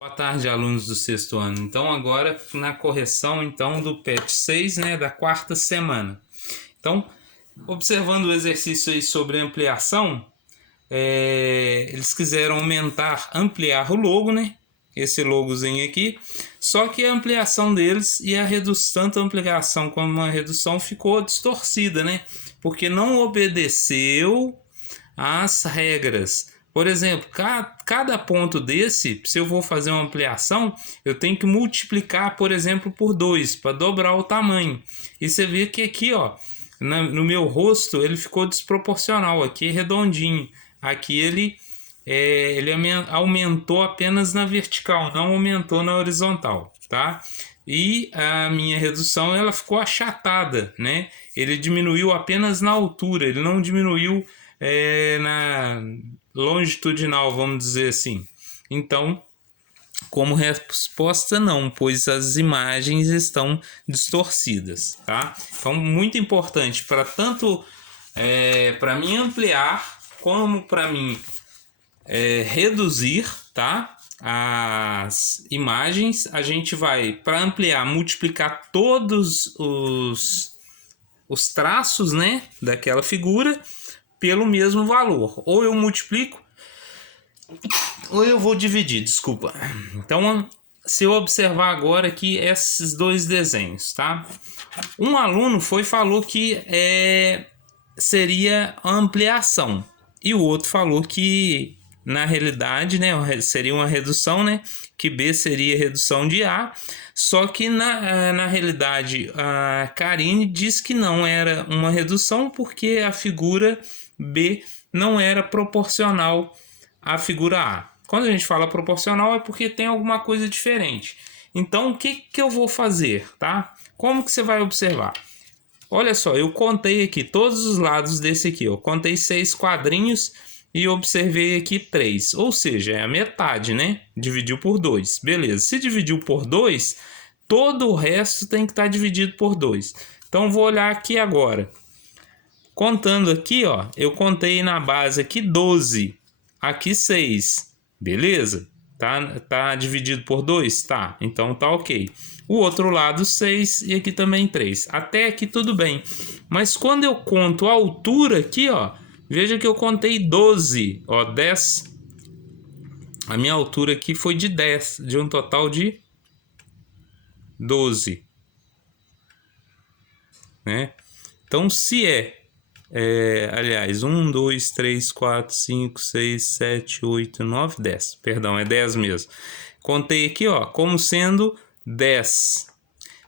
Boa tarde, alunos do sexto ano. Então, agora na correção então do PET 6, né, da quarta semana. Então, observando o exercício aí sobre ampliação, eles quiseram ampliar o logo, né? Esse logozinho aqui. Só que a ampliação deles e a redução, tanto a ampliação como a redução ficou distorcida, né? Porque não obedeceu às regras. Por exemplo, cada ponto desse, se eu vou fazer uma ampliação, eu tenho que multiplicar, por exemplo, por 2 para dobrar o tamanho. E você vê que aqui, ó, no meu rosto, ele ficou desproporcional. Aqui é redondinho. Aqui ele aumentou apenas na vertical, não aumentou na horizontal, tá? E a minha redução ela ficou achatada, né? Ele diminuiu apenas na altura, ele não diminuiu na longitudinal, vamos dizer assim. Então, como resposta, não, pois as imagens estão distorcidas, tá? Então, muito importante para tanto para mim ampliar como para mim reduzir, tá? As imagens, a gente vai, para ampliar, multiplicar todos os traços, né, daquela figura pelo mesmo valor. Ou eu multiplico, ou eu vou dividir, desculpa. Então, se eu observar agora aqui esses dois desenhos, tá? Um aluno falou que seria ampliação. E o outro falou que, na realidade, né, seria uma redução, né? Que B seria redução de A. Só que, na realidade, a Karine diz que não era uma redução porque a figura B não era proporcional à figura A. Quando a gente fala proporcional é porque tem alguma coisa diferente. Então, o que eu vou fazer, tá? Como que você vai observar? Olha só, eu contei aqui todos os lados desse aqui. Eu contei 6 quadrinhos e observei aqui 3. Ou seja, é a metade, né? Dividiu por 2. Beleza. Se dividiu por 2, todo o resto tem que estar dividido por 2. Então, vou olhar aqui agora. Contando aqui, ó, eu contei na base aqui 12. Aqui 6. Beleza? Tá dividido por 2? Tá. Então tá ok. O outro lado 6 e aqui também 3. Até aqui tudo bem. Mas quando eu conto a altura aqui, ó, veja que eu contei 12, ó, 10. A minha altura aqui foi de 10, de um total de 12, né? Então se aliás, 1, 2, 3, 4, 5, 6, 7, 8, 9, 10. Perdão, é 10 mesmo. Contei aqui, ó, como sendo 10.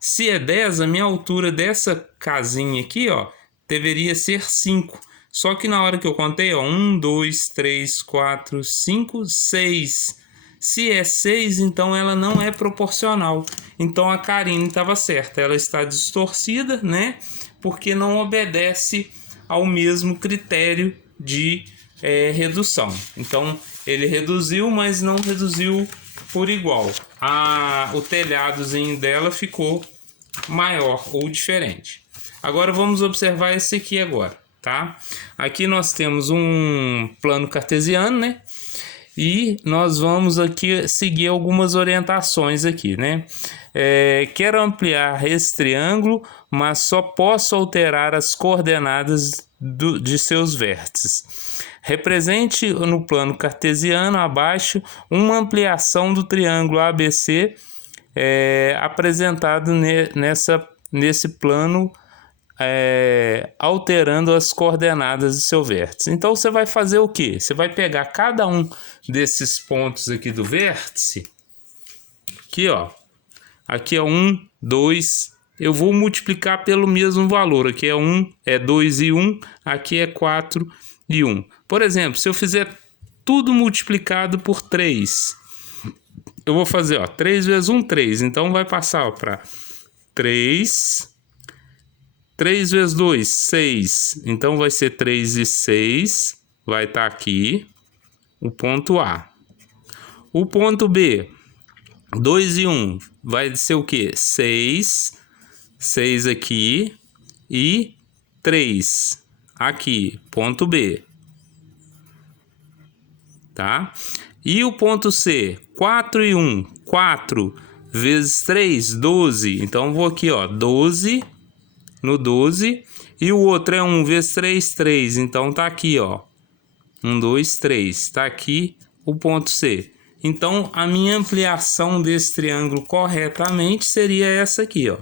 Se é 10, a minha altura dessa casinha aqui, ó, deveria ser 5. Só que na hora que eu contei, ó, 1, 2, 3, 4, 5, 6. Se é 6, então ela não é proporcional. Então a Karine estava certa, ela está distorcida, né? Porque não obedece ao mesmo critério de redução. Então ele reduziu, mas não reduziu por igual. O telhadozinho dela ficou maior ou diferente. Agora vamos observar esse aqui agora, tá? Aqui nós temos um plano cartesiano, né? E nós vamos aqui seguir algumas orientações aqui, né? Quero ampliar esse triângulo, mas só posso alterar as coordenadas de seus vértices. Represente no plano cartesiano abaixo uma ampliação do triângulo ABC apresentado nesse plano, alterando as coordenadas do seu vértice. Então você vai fazer o que? Você vai pegar cada um desses pontos aqui do vértice, aqui ó, aqui é 1, 2, eu vou multiplicar pelo mesmo valor, aqui é 1, é 2 e 1, aqui é 4 e 1. Por exemplo, se eu fizer tudo multiplicado por 3, eu vou fazer, ó, 3 vezes 1, 3, então vai passar para 3, 3 vezes 2, 6, então vai ser 3 e 6, vai estar aqui o ponto A. O ponto B, 2 e 1, vai ser o que? 6, 6 aqui e 3 aqui, ponto B. Tá? E o ponto C, 4 e 1, 4 vezes 3, 12. Então, vou aqui, ó, 12 no 12. E o outro é 1 vezes 3, 3. Então, tá aqui, ó. 1, 2, 3. Tá aqui o ponto C. Então, a minha ampliação desse triângulo corretamente seria essa aqui, ó.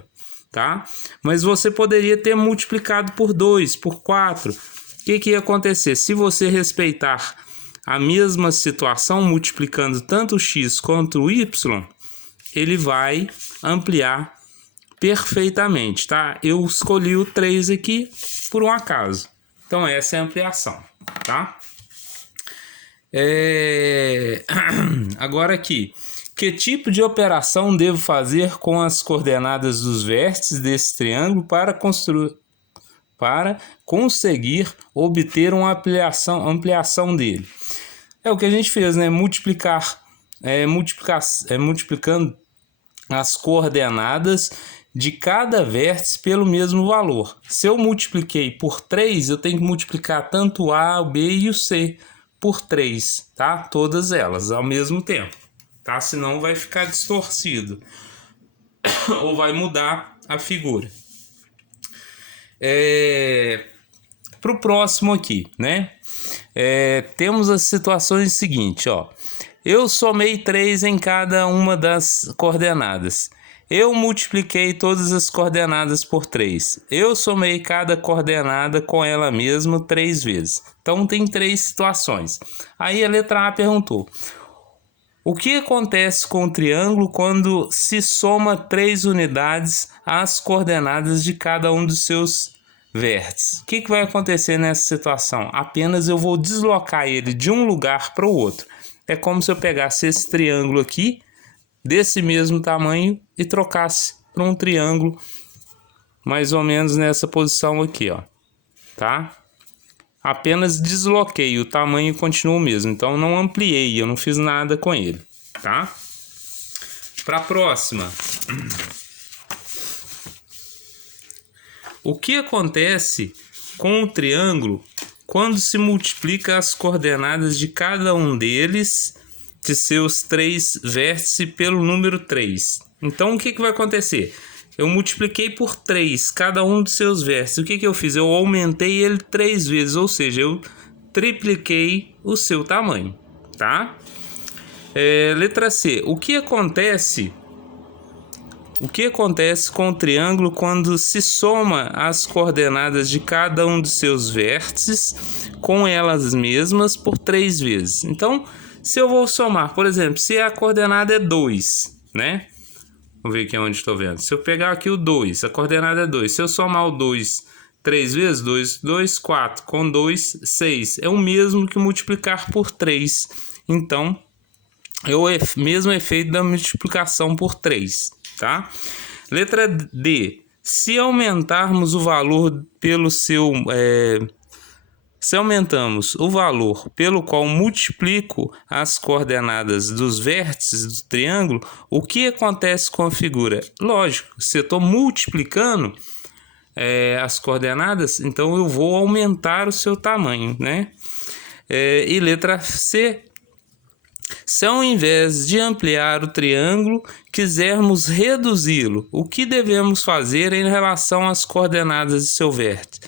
Tá? Mas você poderia ter multiplicado por 2, por 4. O que ia acontecer? Se você respeitar a mesma situação, multiplicando tanto o x quanto o y, ele vai ampliar perfeitamente, tá? Eu escolhi o 3 aqui por um acaso. Então, essa é a ampliação, tá? Agora aqui, que tipo de operação devo fazer com as coordenadas dos vértices desse triângulo para conseguir obter uma ampliação dele? É o que a gente fez, né? Multiplicando as coordenadas de cada vértice pelo mesmo valor. Se eu multipliquei por 3, eu tenho que multiplicar tanto o A, o B e o C por 3, tá? Todas elas ao mesmo tempo, tá? Senão vai ficar distorcido ou vai mudar a figura. Para o próximo aqui, né? Temos as situações seguintes, ó. Eu somei 3 em cada uma das coordenadas. Eu multipliquei todas as coordenadas por 3. Eu somei cada coordenada com ela mesma 3 vezes. Então, tem 3 situações. Aí a letra A perguntou: o que acontece com o triângulo quando se soma 3 unidades às coordenadas de cada um dos seus vértices? O que vai acontecer nessa situação? Apenas eu vou deslocar ele de um lugar para o outro. É como se eu pegasse esse triângulo aqui, desse mesmo tamanho, e trocasse para um triângulo mais ou menos nessa posição aqui, ó, tá? Apenas desloquei, o tamanho continua o mesmo, então não ampliei, eu não fiz nada com ele, tá? Para a próxima. O que acontece com o triângulo quando se multiplica as coordenadas de cada um deles, de seus 3 vértices, pelo número 3? Então, o que vai acontecer? Eu multipliquei por 3 cada um dos seus vértices. O que eu fiz? Eu aumentei ele 3 vezes, ou seja, eu tripliquei o seu tamanho, tá? Letra C. O que acontece com o triângulo quando se soma as coordenadas de cada um dos seus vértices com elas mesmas por 3 vezes? Então, se eu vou somar, por exemplo, se a coordenada é 2, né? Vamos ver aqui onde estou vendo. Se eu pegar aqui o 2, a coordenada é 2. Se eu somar o 2 3 vezes, 2, 2, 4. Com 2, 6. É o mesmo que multiplicar por 3. Então, é o mesmo efeito da multiplicação por 3, tá? Letra D. Se aumentarmos o valor pelo seu... Se aumentamos o valor pelo qual multiplico as coordenadas dos vértices do triângulo, o que acontece com a figura? Lógico, se eu estou multiplicando as coordenadas, então eu vou aumentar o seu tamanho, né? E letra C. Se ao invés de ampliar o triângulo, quisermos reduzi-lo, o que devemos fazer em relação às coordenadas de seu vértice?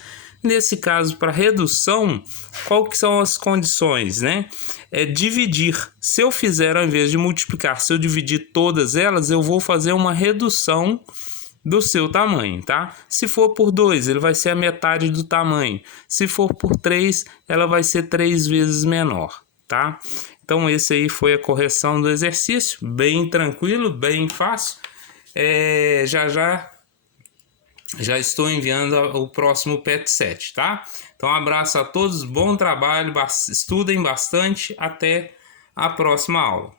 Nesse caso, para redução, qual que são as condições, né? É dividir. Se eu fizer, ao invés de multiplicar, se eu dividir todas elas, eu vou fazer uma redução do seu tamanho, tá? Se for por 2, ele vai ser a metade do tamanho. Se for por 3, ela vai ser 3 vezes menor, tá? Então, esse aí foi a correção do exercício. Bem tranquilo, bem fácil. Já estou enviando o próximo PET 7, tá? Então, um abraço a todos, bom trabalho, estudem bastante, até a próxima aula.